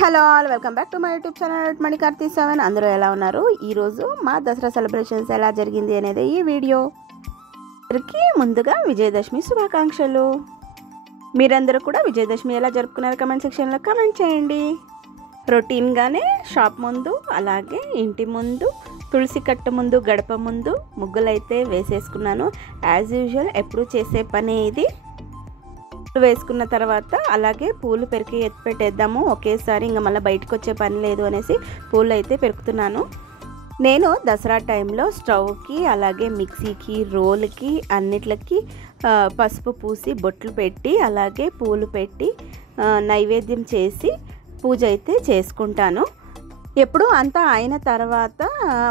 Hello all welcome back to my YouTube channel మణికార్తి7. అందరూ ఎలా ఉన్నారు? ఈరోజు మా దసరా సెలబ్రేషన్స్ ఎలా జరిగింది అనేది ఈ వీడియో. అందరికీ ముందుగా విజయదశమి శుభాకాంక్షలు. మీరందరూ కూడా విజయదశమి ఎలా జరుపుకున్నారు కమెంట్ సెక్షన్లో కమెంట్ చేయండి. రొటీన్గానే షాప్ ముందు అలాగే ఇంటి ముందు తులసి కట్ట ముందు గడప ముందు ముగ్గులైతే వేసేసుకున్నాను. యాజ్ యూజువల్ ఎప్పుడు చేసే పని ఇది. వేసుకున్న తర్వాత అలాగే పూలు పెరికి ఎత్తి పెట్టేద్దాము ఒకేసారి, ఇంకా మళ్ళీ బయటకు వచ్చే పని లేదు అనేసి పూలు అయితే పెరుకుతున్నాను. నేను దసరా టైంలో స్టవ్కి అలాగే మిక్సీకి రోల్కి అన్నిట్లకి పసుపు పూసి బొట్లు పెట్టి అలాగే పూలు పెట్టి నైవేద్యం చేసి పూజ అయితే చేసుకుంటాను. ఎప్పుడు అంతా అయిన తర్వాత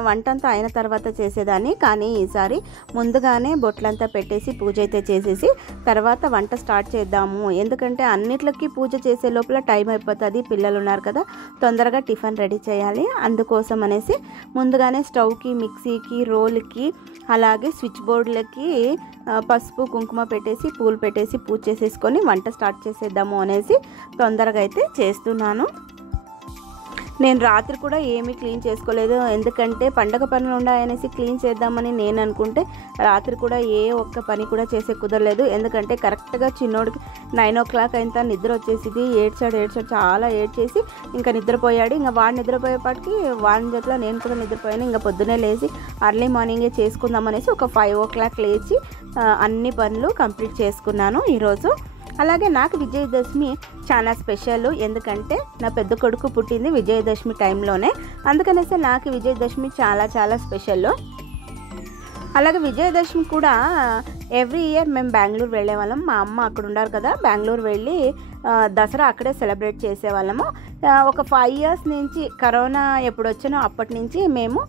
వంటంతా అయిన తర్వాత చేసేదాన్ని, కానీ ఈసారి ముందుగానే బొట్లంతా పెట్టేసి పూజ అయితే చేసేసి తర్వాత వంట స్టార్ట్ చేద్దాము. ఎందుకంటే అన్నిట్లకి పూజ చేసే లోపల టైం అయిపోతుంది. పిల్లలు ఉన్నారు కదా, తొందరగా టిఫిన్ రెడీ చేయాలి. అందుకోసం అనేసి ముందుగానే స్టవ్కి మిక్సీకి రోల్కి అలాగే స్విచ్ బోర్డులకి పసుపు కుంకుమ పెట్టేసి పూలు పెట్టేసి పూజ చేసేసుకొని వంట స్టార్ట్ చేసేద్దాము అనేసి తొందరగా అయితే చేస్తున్నాను. నేను రాత్రి కూడా ఏమీ క్లీన్ చేసుకోలేదు, ఎందుకంటే పండగ పనులు ఉన్నాయనేసి క్లీన్ చేద్దామని నేను అనుకుంటే రాత్రి కూడా ఏ ఒక్క పని కూడా చేసే కుదరలేదు. ఎందుకంటే కరెక్ట్గా చిన్నోడికి 9 o'clock అయినా నిద్ర వచ్చేసింది. ఏడ్చాడు చాలా ఏడ్చేసి ఇంకా నిద్రపోయాడు. ఇంకా వాడు నిద్రపోయేపాటికి వాడి చేతిలో నేను కూడా నిద్రపోయాను. ఇంకా పొద్దున్నే లేచి అర్లీ మార్నింగే చేసుకుందామనేసి ఒక 5 o'clock లేచి అన్ని పనులు కంప్లీట్ చేసుకున్నాను ఈరోజు. అలాగే నాకు విజయదశమి చాలా స్పెషల్, ఎందుకంటే నా పెద్ద కొడుకు పుట్టింది విజయదశమి టైంలోనే. అందుకనేసి నాకు విజయదశమి చాలా స్పెషల్. అలాగే విజయదశమి కూడా ఎవ్రీ ఇయర్ మేము బెంగళూరు వెళ్ళేవాళ్ళం. మా అమ్మ అక్కడ ఉన్నారు కదా, బెంగళూరు వెళ్ళి దసరా అక్కడే సెలబ్రేట్ చేసేవాళ్ళము. ఒక 5 years నుంచి కరోనా ఎప్పుడు వచ్చినో అప్పటి నుంచి మేము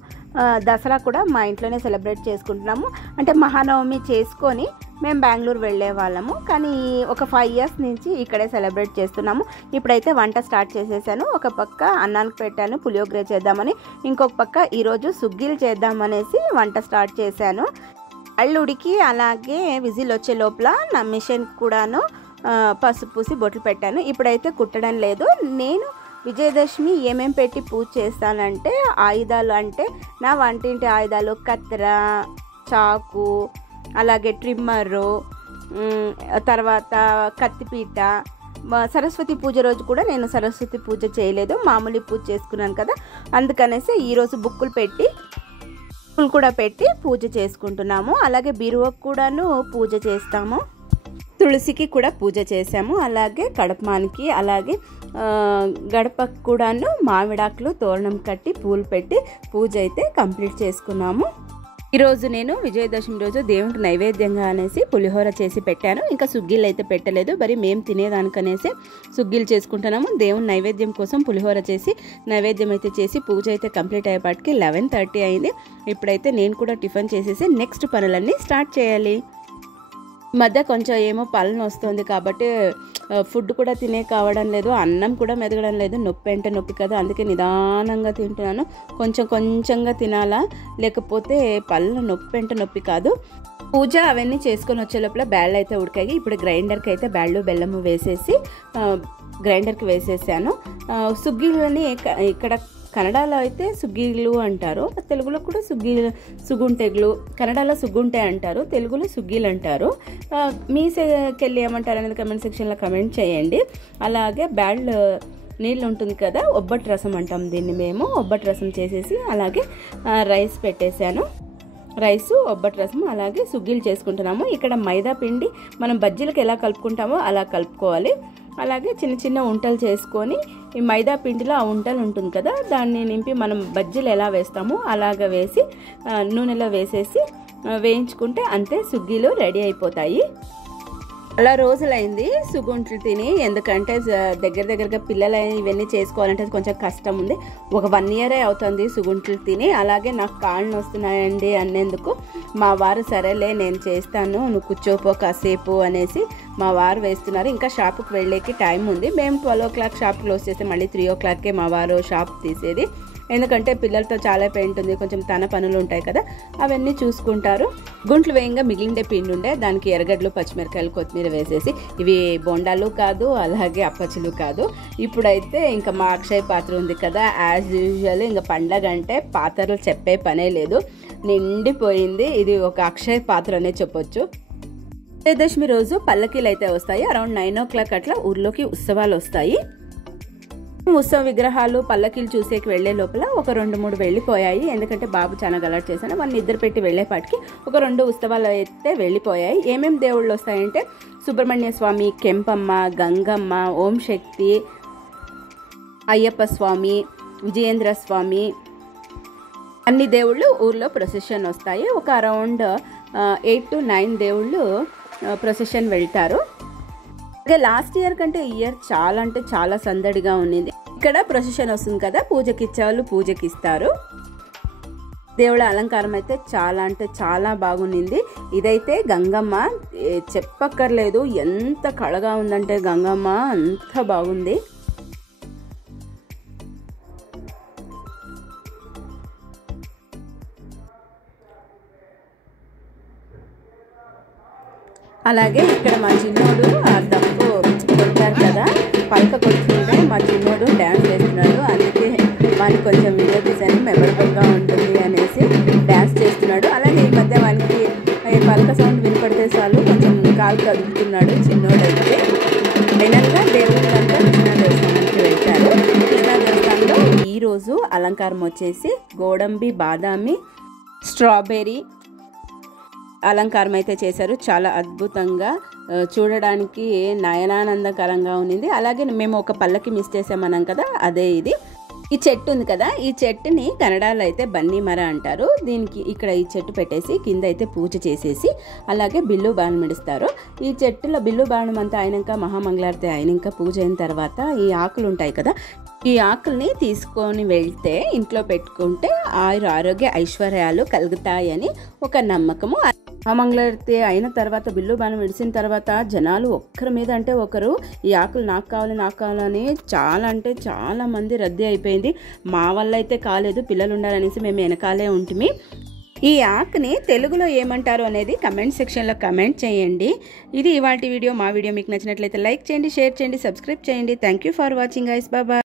దసరా కూడా మా ఇంట్లోనే సెలబ్రేట్ చేసుకుంటున్నాము. అంటే మహానవమి చేసుకొని మేము బెంగళూరు వెళ్ళే వాళ్ళము, కానీ ఒక 5 years నుంచి ఇక్కడే సెలబ్రేట్ చేస్తున్నాము. ఇప్పుడైతే వంట స్టార్ట్ చేసేసాను. ఒక పక్క అన్నానికి పెట్టాను పులియోగర చేద్దామని, ఇంకొక పక్క ఈరోజు సుగ్గిలు చేద్దామనేసి వంట స్టార్ట్ చేశాను. అల్లుడికి అలాగే విజిల్ వచ్చే లోపల నా మిషన్ కూడాను పసుపు పూసి బొట్లు పెట్టాను. ఇప్పుడైతే కుట్టడం లేదు. నేను విజయదశమి ఏమేం పెట్టి పూజ చేస్తానంటే ఆయుధాలు, అంటే నా వంటింటి ఆయుధాలు కత్తెర, చాకు, అలాగే ట్రిమ్మరు, తర్వాత కత్తిపీట. సరస్వతి పూజ రోజు కూడా నేను సరస్వతి పూజ చేయలేదు, మామూలు పూజ చేసుకున్నాను కదా, అందుకనేసి ఈరోజు బుక్కులు పెట్టి బుక్కులు కూడా పెట్టి పూజ చేసుకుంటున్నాము. అలాగే బీరువాకు కూడాను పూజ చేస్తాము, తులసికి కూడా పూజ చేసాము, అలాగే కడపమానికి అలాగే గడపకు కూడాను మామిడాకులు తోరణం కట్టి పూలు పెట్టి పూజ అయితే కంప్లీట్ చేసుకున్నాము. ఈరోజు నేను విజయదశమి రోజు దేవునికి నైవేద్యంగా అనేసి పులిహోర చేసి పెట్టాను. ఇంకా సుగ్గిలు అయితే పెట్టలేదు, మరి మేము తినేదానికనేసి సుగ్గిలు చేసుకుంటున్నాము. దేవుని నైవేద్యం కోసం పులిహోర చేసి నైవేద్యం అయితే చేసి పూజ అయితే కంప్లీట్ అయ్యేపాటికి 11:30 అయింది. ఇప్పుడైతే నేను కూడా టిఫిన్ చేసేసి నెక్స్ట్ పనులన్నీ స్టార్ట్ చేయాలి. మధ్య కొంచెం ఏమో పళ్ళను వస్తుంది కాబట్టి ఫుడ్ కూడా తినే కావడం లేదు, అన్నం కూడా మెదగడం లేదు. నొప్పి అంటే నొప్పి కదా, అందుకే నిదానంగా తింటున్నాను. కొంచెంగా తినాలా, లేకపోతే పళ్ళ నొప్పి అంటే నొప్పి కాదు. పూజ అవన్నీ చేసుకొని వచ్చే లోపల బ్యాళ్ళు అయితే ఉడికాయి. ఇప్పుడు గ్రైండర్కి అయితే బ్యాళ్ళు బెల్లము వేసేసి గ్రైండర్కి వేసేసాను. సుగ్గిలని ఇక్కడ కన్నడలో అయితే సుగ్గిలు అంటారు, తెలుగులో కూడా సుగుంటెగ్లు. కన్నడలో సుగుంటె అంటారు, తెలుగులో సుగ్గిలు అంటారు. మీ కెళ్ళి ఏమంటారు అనేది కమెంట్ సెక్షన్లో కమెంట్ చేయండి. అలాగే బ్యాడ్ నీళ్ళు ఉంటుంది కదా, ఒబ్బటి రసం అంటాం దీన్ని మేము. ఒబ్బటి రసం చేసేసి అలాగే రైస్ పెట్టేశాను. రైసు ఒబ్బటి రసం అలాగే సుగ్గిలు చేసుకుంటున్నాము. ఇక్కడ మైదా పిండి మనం బజ్జీలకు ఎలా కలుపుకుంటామో అలా కలుపుకోవాలి. అలాగే చిన్న ఉంటలు చేసుకొని ఈ మైదా పిండిలో ఆ ఉంటలు ఉంటుంది కదా, దాన్ని నింపి మనం బజ్జీలు ఎలా వేస్తామో అలాగ వేసి నూనెలో వేసేసి వేయించుకుంటే అంతే, సుగ్గిలు రెడీ అయిపోతాయి. అలా రోజులైంది సుగుంట్లు తిని, ఎందుకంటే దగ్గరగా పిల్లలు ఇవన్నీ చేసుకోవాలంటే కొంచెం కష్టం ఉంది. ఒక 1 year అవుతుంది సుగుంట్లు తిని. అలాగే నాకు కాళ్ళు వస్తున్నాయండి అనేందుకు మా వారు సరేలే నేను చేస్తాను, నువ్వు కూర్చోపో కాసేపు అనేసి మా వారు వేస్తున్నారు. ఇంకా షాపుకి వెళ్ళేకి టైం ఉంది. మేము 12 o'clock షాప్ క్లోజ్ చేస్తే మళ్ళీ 3 o'clockకే మా వారు షాప్ తీసేది. ఎందుకంటే పిల్లలతో చాలా పెయింట్ ఉంది, కొంచెం తన పనులు ఉంటాయి కదా, అవన్నీ చూసుకుంటారు. గుంట్లు వేయంగా మిగిలిండే పిండి ఉండే దానికి ఎర్రగడ్డలు, పచ్చిమిరకాయలు, కొత్తిమీర వేసేసి, ఇవి బొండాలు కాదు అలాగే అప్పచ్చులు కాదు. ఇప్పుడైతే ఇంకా మా అక్షయ పాత్ర ఉంది కదా, యాజ్ యూజువల్ ఇంకా పండగ అంటే పాత్రలు చెప్పే పనే లేదు, నిండిపోయింది. ఇది ఒక అక్షయ పాత్ర అనే చెప్పొచ్చు. విజయదశమి రోజు పల్లకీలు అయితే వస్తాయి. అరౌండ్ 9 o'clock అట్లా ఊర్లోకి ఉత్సవాలు వస్తాయి. ఉత్సవ విగ్రహాలు పల్లకీలు చూసేకి వెళ్లే లోపల ఒక 2-3 వెళ్ళిపోయాయి. ఎందుకంటే బాబు చాలా గలట్ చేశాను, వాళ్ళని నిద్ర పెట్టి వెళ్లేపాటికి ఒక 2 ఉత్సవాలు అయితే వెళ్ళిపోయాయి. ఏమేమి దేవుళ్ళు వస్తాయంటే సుబ్రహ్మణ్య స్వామి, కెంపమ్మ, గంగమ్మ, ఓం శక్తి, అయ్యప్ప స్వామి, విజయేంద్ర స్వామి, అన్ని దేవుళ్ళు ఊర్లో ప్రొసెషన్ వస్తాయి. ఒక అరౌండ్ 8 to 9 దేవుళ్ళు ప్రొసెషన్ వెళ్తారు. అలాగే లాస్ట్ ఇయర్ కంటే ఈ ఇయర్ చాలా అంటే చాలా సందడిగా ఉన్నింది. ఇక్కడ ప్రొసెషన్ వస్తుంది కదా, పూజకి ఇచ్చేవాళ్ళు పూజకి ఇస్తారు. దేవుళ్ళ అలంకారం అయితే చాలా అంటే చాలా బాగుంది. ఇదైతే గంగమ్మ, చెప్పక్కర్లేదు ఎంత కళగా ఉందంటే గంగమ్మ అంత బాగుంది. అలాగే ఇక్కడ మా చిన్నోడు ఆ తప్పు కొట్టారు కదా, పలక కొట్టుకుంటే మా చిన్నోడు డ్యాన్స్ చేస్తున్నాడు. అందుకే వానికి కొంచెం వీడియో తీసాను, మెమరబుల్గా ఉంటుంది అనేసి డ్యాన్స్ చేస్తున్నాడు. అలాగే ఈ మధ్య వానికి పలక సౌండ్ వినపడితే చాలు కొంచెం కాలు కదుపుతున్నాడు చిన్నోడైతే. ఫైనల్గా దేవుళ్ళంతా కృష్ణా దేవస్థానానికి వెళ్తారు. కృష్ణా దేవస్థానంలో ఈరోజు అలంకారం వచ్చేసి గోడంబి, బాదామి, స్ట్రాబెర్రీ అలంకారం అయితే చేశారు. చాలా అద్భుతంగా, చూడడానికి నయనానందకరంగా ఉన్నింది. అలాగే మేము ఒక పల్లకి మిస్ చేసామన్నాం కదా, అదే ఇది. ఈ చెట్టు ఉంది కదా, ఈ చెట్టుని కన్నడలో అయితే బన్నీ మర అంటారు. దీనికి ఇక్కడ ఈ చెట్టు పెట్టేసి కింద అయితే పూజ చేసేసి అలాగే బిల్లు బాణం మిడుస్తారు. ఈ చెట్టులో బిల్లు బాణం అంతా అయినాక, మహామంగళారతి అయినాక, పూజ అయిన తర్వాత ఈ ఆకులు ఉంటాయి కదా, ఈ ఆకుల్ని తీసుకొని వెళ్తే ఇంట్లో పెట్టుకుంటే ఆరోగ్య ఐశ్వర్యాలు కలుగుతాయని ఒక నమ్మకము. మహామంగళారతి అయిన తర్వాత, బిల్లు బాణం విడిసిన తర్వాత జనాలు ఒక్కరి మీద అంటే ఒకరు ఈ ఆకులు నాకు కావాలని చాలా అంటే చాలా మంది రద్దీ అయిపోయింది. మా వల్ల అయితే కాలేదు, పిల్లలు ఉండాలనేసి మేము వెనకాలే ఉంటుంది. ఈ ఆకుని తెలుగులో ఏమంటారు అనేది కమెంట్ సెక్షన్లో కమెంట్ చేయండి. ఇది ఇవాల్టి వీడియో. మా వీడియో మీకు నచ్చినట్లయితే లైక్ చేయండి, షేర్ చేయండి, సబ్స్క్రైబ్ చేయండి. Thank you for watching guys. Bye.